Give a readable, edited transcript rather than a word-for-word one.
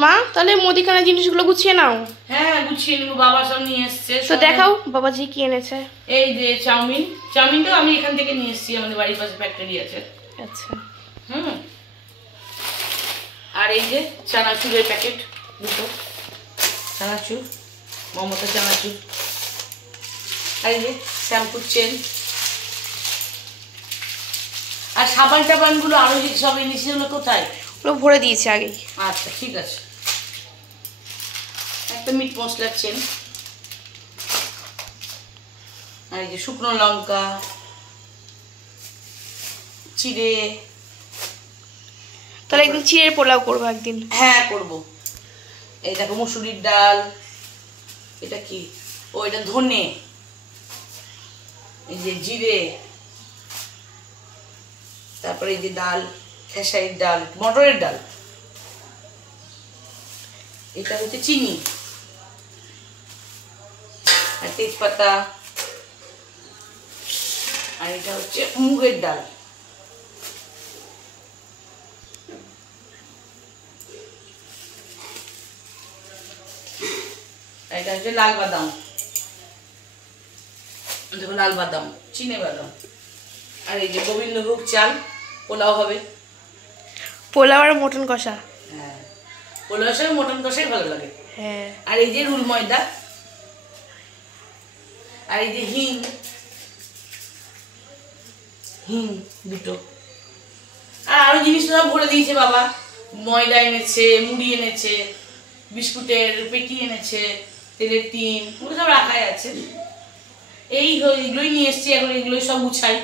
মা তাহলে মুদিখানার জিনিসগুলো গুছিয়ে নাও। হ্যাঁ গুছিয়ে নেবো, বাবা সব নিয়ে এসছে। তো দেখাও বাবাজি কি এনেছে। এই যে চাউমিন, চাউমিনটাও আমি এখান থেকে নিয়ে এসেছি, আমাদের বাড়ির পাশে ফ্যাক্টরি আছে। আচ্ছা। আর এই যে চানাচুরের প্যাকেট দুটো, চানাচুর, মমতা চানাচুর। আর এই যে শ্যাম্পুর চেন, আর সাবান টাবানগুলো আরো যে সব এনেছি ওগুলো কোথায়? ওগুলো ভরে দিয়েছি আগেই। আচ্ছা ঠিক আছে। একটা মিট মশলার চেন, আর এই যে শুকনো লঙ্কা চিড়ে। তাহলে একদিন চিড়ের পোলাও করবো একদিন। হ্যাঁ করবো। এই দেখো মুসুরির ডাল, এটা কি, ও এটা ধনে, এই যে জিরে, তারপরে এই যে ডাল, খেসারির ডাল, মটরের ডাল, এটা হচ্ছে চিনি, আর তেজপাতা, আর এটা হচ্ছে মুগের ডাল। এটা হচ্ছে লাল বাদাম, দেখো লাল বাদাম, চিনে বাদাম। আর এই যে গোবিন্দভোগ চাল, পোলাও হবে। পোলাও আর মটন কষা। হ্যাঁ পোলাওর সঙ্গে মটন কষাই ভালো লাগে। হ্যাঁ। আর এই যে রুল ময়দা, আর এই যে হিং, হিং দুটো। আর আরো জিনিস সব ভরে দিয়েছে বাবা, ময়দা এনেছে, মুড়ি এনেছে, বিস্কুটের পেটি এনেছে, তেলের টিন, ওগুলো সব রাখাই আছে। এইগুলোই নিয়ে এসছি, এখন এগুলোই সব গুছাই।